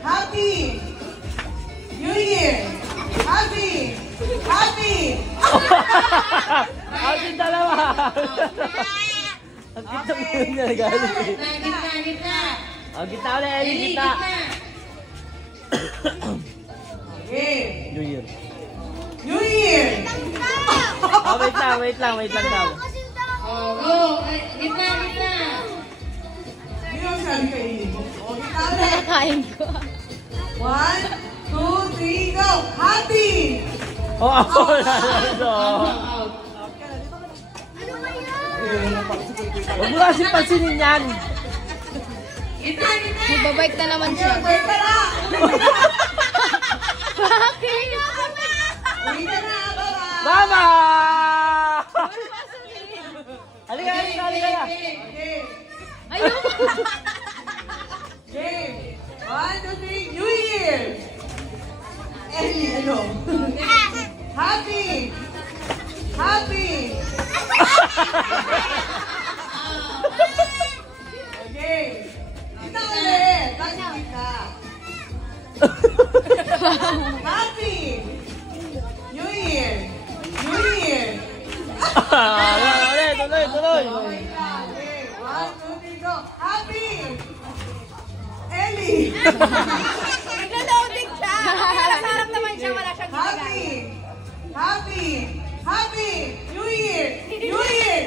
Happy New Year! Happy! Happy! Out yung dalawa! Ang kita mo yun na nagalit eh. Gitna. Ang gitna ulit, Ellie, gitna! Okay. New Year. New Year! Oh, wait lang daw. Oh, go! Gitna. Hindi yung sabi ka Ellie. O, kita ulit. Kain ko. 1, 2, 3, go! Happy! Oh, Out. huwag mo kasi pansinin yan. Gitna. Magbabike na naman siya. Wait ka na! Bakit? Wait ka na! Bye-bye! Mama! Halika na. Okay. Ayoko. Game! 1, 2, 3, New Year! Ellie, ano? Happy! Happy! Okay. Kita ulit. Bakit kita? Happy! New Year! New Year! Tuloy. Okay ka. Okay. 1, 2, 3, go! Happy! Ellie! Naglo-loading siya. Harap naman siya. Wala siyang Happy! Happy! Happy! New Year! New Year!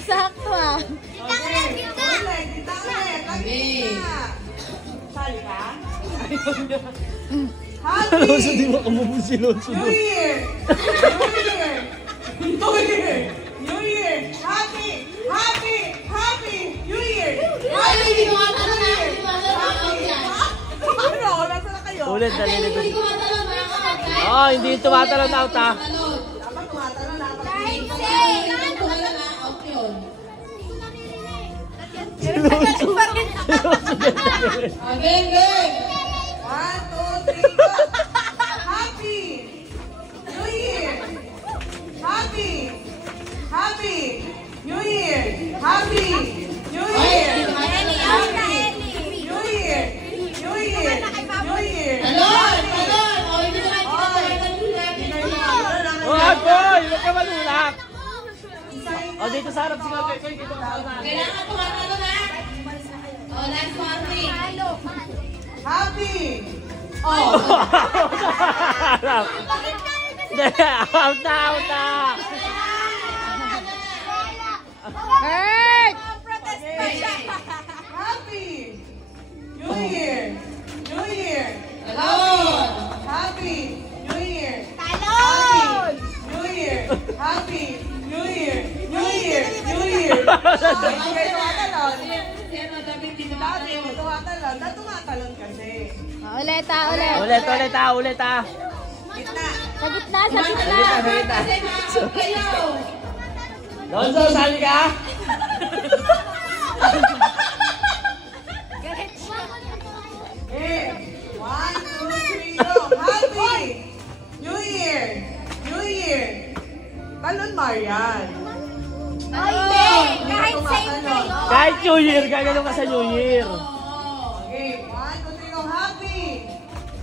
Sakto ah. Okay. Ulit. Kita ulit. Lagi kita. Sali ka? Happy! Di ba kumubog si Lonso New doon? Year! New Year! New Year! New Year! Happy! Happy! Happy! New Year! Happy! Hindi ko matanong na. Hindi ko matanong yan. Ano? Nasa na kayo? Ulit, Hindi dali. ko matanong na. Oh, hindi tumatalon out ha. Dapat tumatanong na. Again. 1, 2, 3, go! Happy! New Year! Happy! Happy! New Year! Happy! New Year! Happy! New Year! New Year! New Year! Talon! O, hindi ko nakikita. Oh, boy! Huwag ka malulak! Oh, dito sa harap. Sige, okay. Dito sa harap. Kailangan tumatalon na. O, last one thing. Happy! Oh, Out na! Hurt! Happy! New Year! New Year! talon! Happy! New Year! Talon! New Year! Happy! New Year! New Year! New Year! Hindi kayo tumatalon. Sino, David, dito Dati, matalon. tumatalon. Dati tumatalon kasi. Ulit. Ulit. Gitna. Sa gitna. Kasi ma-out kayo. Lonzo, sali ka? Galit siya. Okay. 1, 2, 3, go! Happy! New Year! New Year! Talon, Marian. Ay, hindi. Kahit same kayo. Kahit New Year, gagano ka sa New Year. Okay. 1, 2, 3, go! Happy!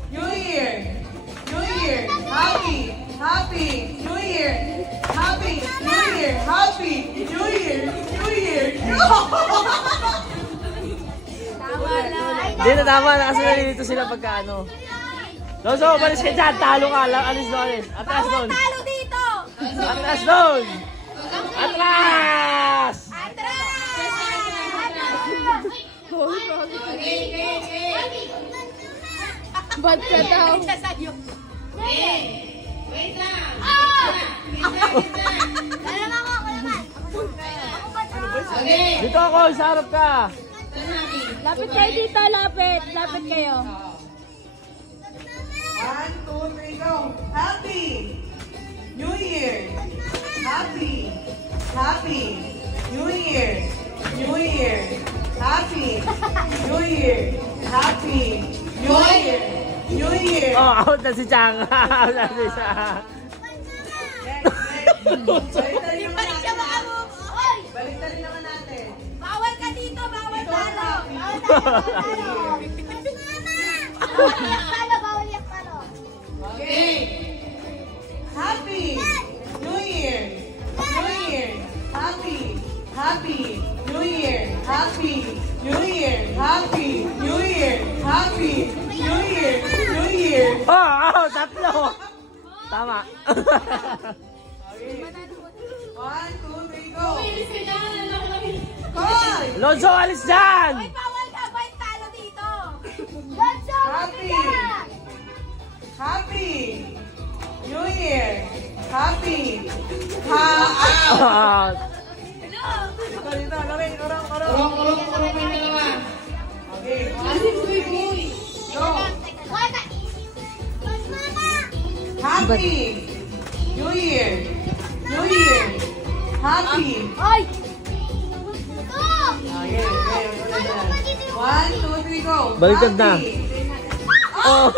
New Year! New Year! Happy! Happy! New Year! Happy! New Year! Happy! New Year! New Year! Tama na. Hindi na tama na kasi nalilito sila pagka ano. Lonzo, umalis ka dyan. Talo ka. Alis doon. Atras doon. Talo dito. Atras doon. Atras! Bad ka daw. Wait lang. Okay. Dito ako, sa harap ka. Lapit kayo dito, lapit. Lapit kayo. 1, 2, 3, go! Happy! New Year! Happy! Happy! New Year! New Year! Happy! New Year! Happy! New Year! New Year! Oh, out na si Chang. Out na si Chang. Balik tayo naman natin. Balik tayo naman natin. Bawal ka dito, bawal Dito, Okay. Happy New Year. New Year. Happy. Happy New Year. Happy New Year. Happy New Year. Happy New Year. New Year. Oh, tatlo. Tama. Okay. 1, 2, 3, go. Bilis ka dyan. Hoy! Lonzo, alis dyan! Hoy, bawal ka ba yung talo dito? Happy. Happy New Year. Happy. Ah, Dito, dito. Lari, urong. Urong pa yung dalawa. Okay. Asin, boy, boy. Go. Happy New Year. New Year. Happy. Hoy! Okay, okay. 1, 2, 3, go. Baliktad na. Happy. oh.